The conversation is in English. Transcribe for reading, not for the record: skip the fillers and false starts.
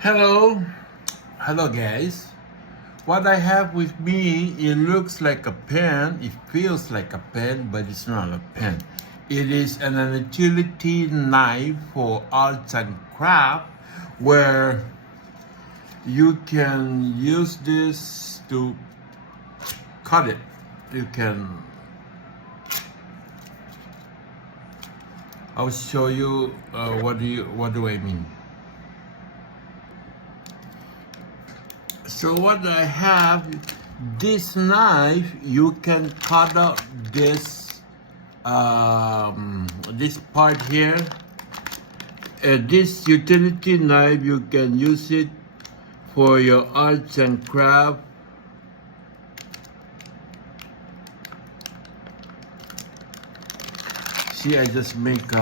Hello, hello guys. What I have with me, it looks like a pen, it feels like a pen, but it's not a pen. It is an utility knife for arts and craft where you can use this to cut it. You can, I'll show you what do I mean. So what I have, this knife, you can cut out this this part here. This utility knife, you can use it for your arts and craft. See, I just make